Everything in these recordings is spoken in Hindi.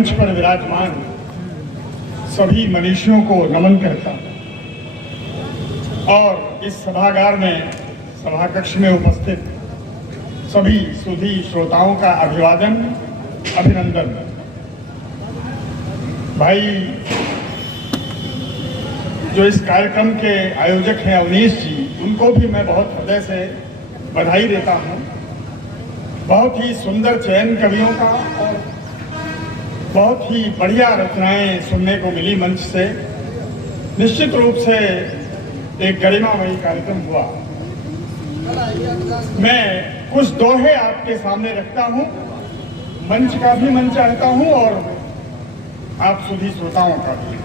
मंच पर विराजमान सभी मनीषियों को नमन करता और इस सभागार में सभा कक्ष में उपस्थित सभी सुधी श्रोताओं का अभिवादन अभिनंदन। भाई जो इस कार्यक्रम के आयोजक हैं अवनीश जी, उनको भी मैं बहुत हृदय से बधाई देता हूं। बहुत ही सुंदर चयन कवियों का और बहुत ही बढ़िया रचनाएं सुनने को मिली मंच से। निश्चित रूप से एक गरिमामयी कार्यक्रम हुआ। मैं कुछ दोहे आपके सामने रखता हूं, मंच का भी मन चाहता हूं और आप सभी श्रोताओं का भी।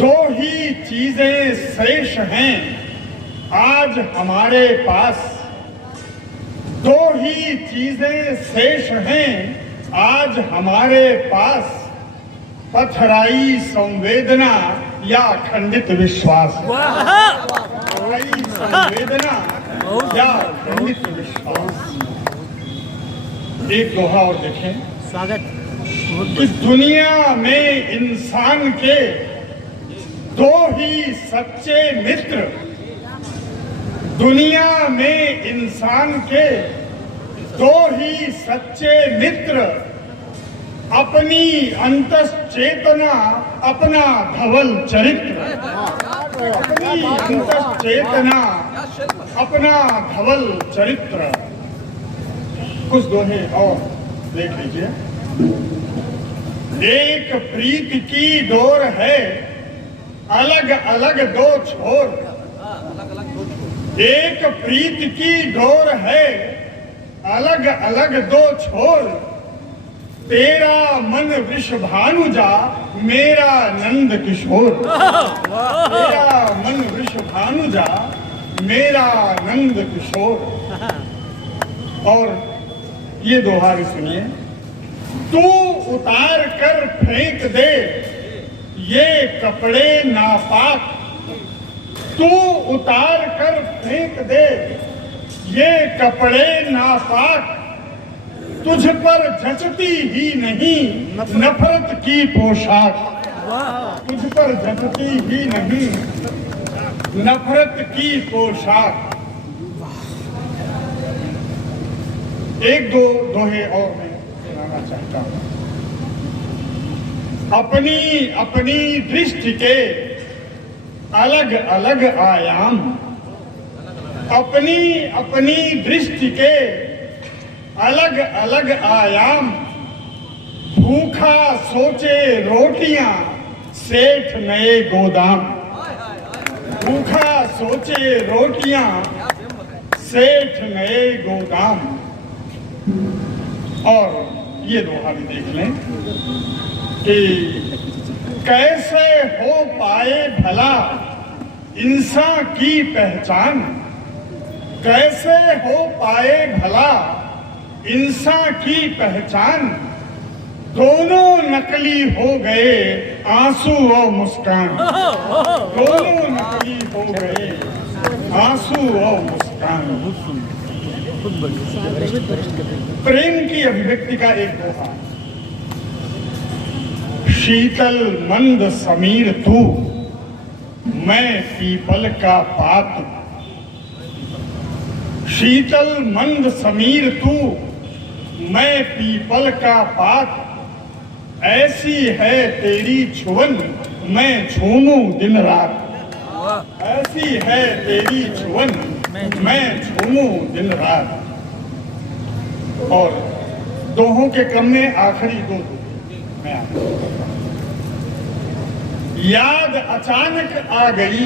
दो ही चीजें शेष हैं आज हमारे पास, दो ही चीजें शेष हैं आज हमारे पास, पथराई संवेदना या खंडित विश्वास। पथराई संवेदना या खंडित विश्वास। एक दोहा और देखें। स्वागत। इस दुनिया में इंसान के दो ही सच्चे मित्र, दुनिया में इंसान के दो ही सच्चे मित्र, अपनी अंतश्चेतना अपना धवल चरित्र, अपनी अंतश्चेतना अपना धवल चरित्र। कुछ दोहे और देख लीजिए। एक प्रीत की डोर है अलग अलग दो छोर, एक प्रीत की डोर है अलग अलग दो छोर, तेरा मन वृषभानुजा मेरा नंद किशोर, तेरा मन वृषभानुजा मेरा नंद किशोर। और ये दोहा भी सुनिए। तू उतार कर फेंक दे ये कपड़े नापाक, तू उतार कर फेंक दे ये कपड़े नापाक, तुझ पर जचती ही नहीं नफरत की पोशाक, तुझ पर जचती ही नहीं नफरत की पोशाक। एक दो दोहे और मैं सुनाना चाहता हूं। अपनी अपनी दृष्टि के अलग अलग आयाम, अपनी अपनी दृष्टि के अलग अलग आयाम, भूखा सोचे रोटियां सेठ नए गोदाम, भूखा सोचे रोटियां सेठ नए गोदाम। और ये दोहा भी देख लें कि कैसे हो पाए भला इंसान की पहचान, कैसे हो पाए भला इंसान की पहचान, दोनों नकली हो गए आंसू और मुस्कान, दोनों नकली हो गए आंसू और मुस्कान। प्रेम की अभिव्यक्ति का एक दोहा। शीतल मंद समीर तू, मैं पीपल का पात, शीतल मंद समीर तू, मैं पीपल का पात, ऐसी है तेरी छुअन मैं झूमूं दिन रात, ऐसी है तेरी छुअन मैं झूमूं दिन रात। और दोहों के क्रम में आखिरी दो मैं आपको याद अचानक आ गई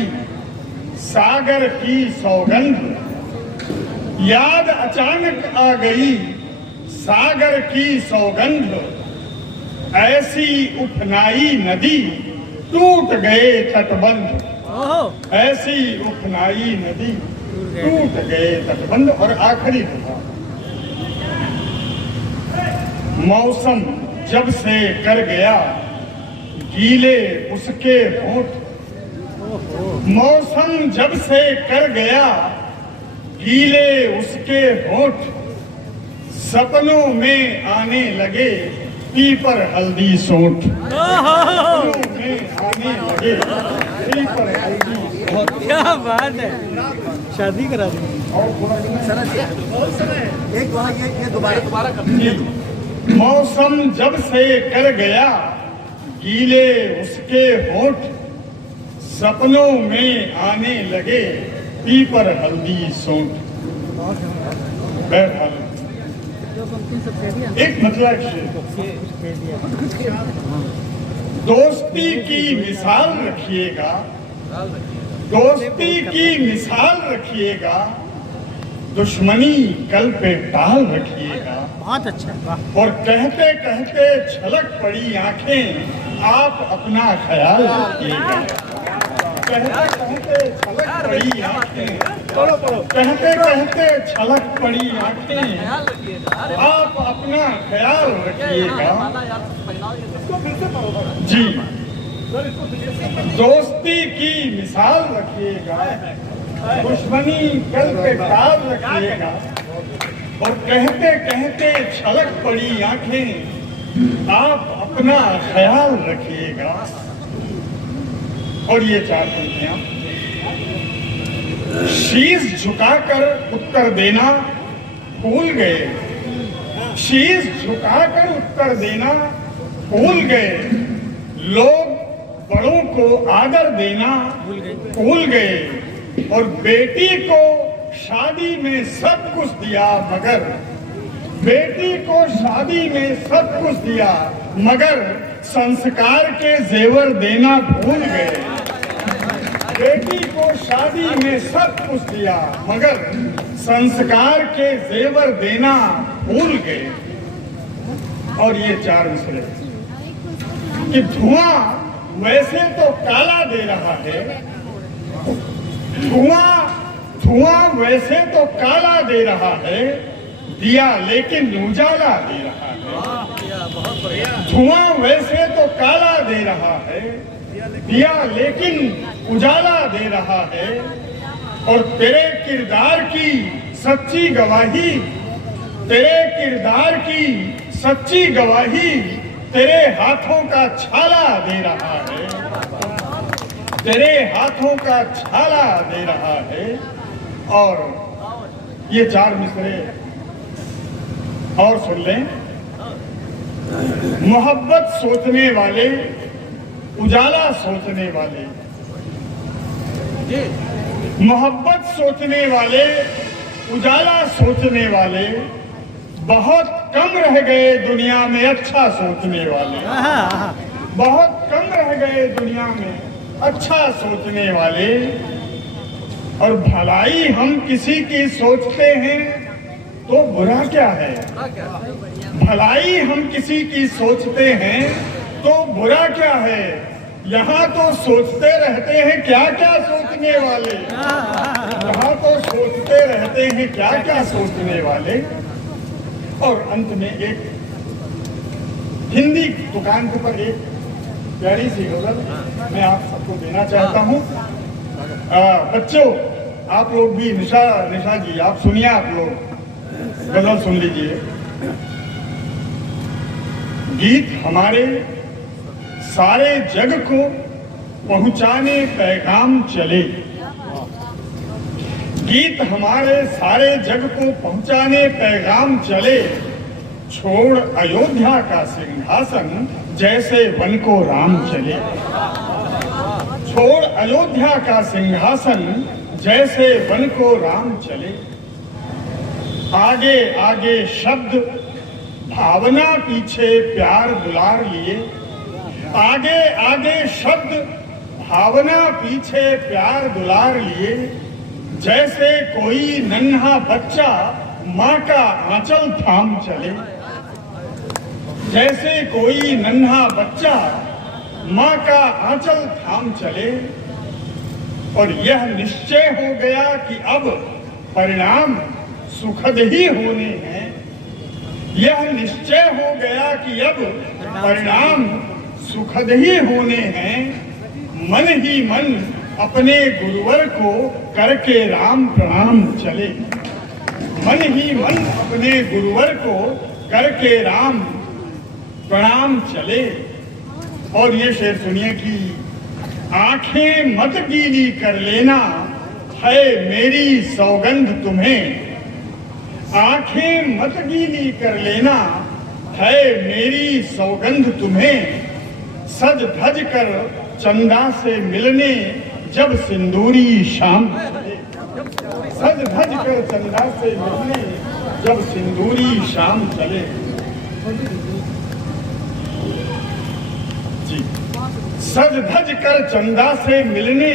सागर की सौगंध, याद अचानक आ गई सागर की सौगंध, ऐसी उफनाई नदी टूट गए तटबंध, ऐसी उफनाई नदी टूट गए तटबंध। और आखिरी दोहा। मौसम जब से कर गया गीले उसके होंठ, मौसम जब से कर गया गीले उसके होंठ, सपनों में आने लगे पीपर हल्दी सोंठ, सपनों में आने लगे पीपर हल्दी सोंठ। क्या बात है, शादी करा दी। एक वहाँ ये दोबारा मौसम जब से कर गया गीले उसके होठ, सपनों में आने लगे पीपर हल्दी सोंठ। बहरहाल एक मतलब दोस्ती की मिसाल रखिएगा, दोस्ती की मिसाल रखिएगा, दुश्मनी कल पे टाल रखिएगा। बहुत अच्छा, वाह। और कहते कहते छलक पड़ी आंखें, आप अपना ख्याल रखिएगा। कहते कहते छलक पड़ी आंखें, कहते कहते छलक पड़ी आंखें, आप अपना ख्याल रखिएगा। जी, दोस्ती की मिसाल रखिएगा, दुश्मनी कल पे टाल रखिएगा। और कहते कहते छलक पड़ी आंखें, आप अपना ख्याल रखिएगा। और ये चार पंक्तियां, शीश झुकाकर उत्तर देना भूल गए, शीश झुकाकर उत्तर देना भूल गए, लोग बड़ों को आदर देना भूल गए। और बेटी को शादी में सब कुछ दिया मगर, बेटी को शादी में सब कुछ दिया मगर संस्कार के जेवर देना भूल गए। बेटी को शादी में सब कुछ दिया मगर संस्कार के जेवर देना भूल गए। और ये चार मिसरे कि धुआं वैसे तो काला दे रहा है, धुआं वैसे तो काला दे रहा है, दिया लेकिन उजाला दे रहा है। धुआं वैसे तो काला दे रहा है, दिया लेकिन उजाला दे रहा है। और तेरे किरदार की सच्ची गवाही, तेरे किरदार की सच्ची गवाही तेरे हाथों का छाला दे रहा है, तेरे हाथों का छाला दे रहा है। और ये चार मिसरे और सुन लें, मोहब्बत सोचने वाले, उजाला सोचने वाले, मोहब्बत सोचने वाले, उजाला सोचने वाले बहुत कम रह गए दुनिया में अच्छा सोचने वाले, बहुत कम रह गए दुनिया में अच्छा सोचने वाले। और भलाई हम किसी की सोचते हैं तो बुरा क्या है, भलाई हम किसी की सोचते हैं तो बुरा क्या है। यहाँ तो सोचते रहते हैं क्या क्या सोचने वाले, यहाँ तो सोचते रहते हैं क्या क्या सोचने वाले। और अंत में एक हिंदी दुकान के ऊपर एक प्यारी सी गजल मैं आप सबको देना चाहता हूँ। बच्चों आप लोग भी, निशा जी आप सुनिए, आप लोग गजल सुन लीजिए। गीत हमारे सारे जग को पहुंचाने पैगाम चले, गीत हमारे सारे जग को पहुंचाने पैगाम चले। छोड़ अयोध्या का सिंहासन जैसे वन को राम चले, छोड़ अयोध्या का सिंहासन जैसे वन को राम चले। आगे आगे शब्द भावना पीछे प्यार दुलार लिए, आगे आगे शब्द भावना पीछे प्यार दुलार लिए। जैसे कोई नन्हा बच्चा माँ का आंचल थाम चले, जैसे कोई नन्हा बच्चा माँ का आंचल थाम चले। और यह निश्चय हो गया कि अब परिणाम सुखद ही होने हैं, यह निश्चय हो गया कि अब परिणाम सुखद ही होने हैं। मन ही मन अपने गुरुवर को करके राम प्रणाम चले, मन ही मन अपने गुरुवर को करके राम प्रणाम चले। और ये शेर सुनिए कि आंखें मत गीली कर लेना है मेरी सौगंध तुम्हें, आंखें मत गीली कर लेना है मेरी सौगंध तुम्हें, सज धज कर चंदा से मिलने जब सिंदूरी शाम चले, सज धज कर चंदा से मिलने जब सिंदूरी शाम चले। जी, सज धज कर चंदा से मिलने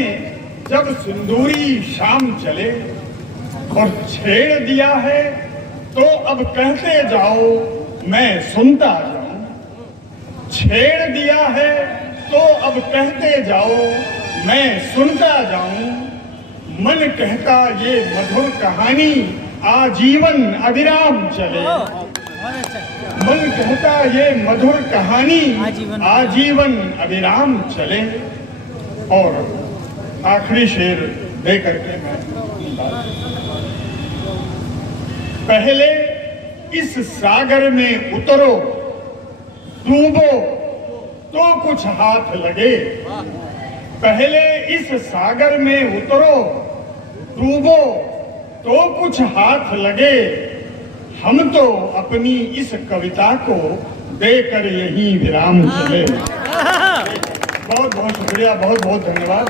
जब सिंदूरी शाम चले। और छेड़ दिया है तो अब कहते जाओ मैं सुनता जाऊं, छेड़ दिया है तो अब कहते जाओ मैं सुनता जाऊं, मन कहता ये मधुर कहानी आजीवन अविराम चले, मन कहता ये मधुर कहानी आजीवन अविराम चले। और आखिरी शेर दे करके मैं पहले इस सागर में उतरो डूबो तो कुछ हाथ लगे, पहले इस सागर में उतरो डूबो तो कुछ हाथ लगे, हम तो अपनी इस कविता को देकर यहीं विराम चले। बहुत बहुत शुक्रिया, बहुत बहुत धन्यवाद।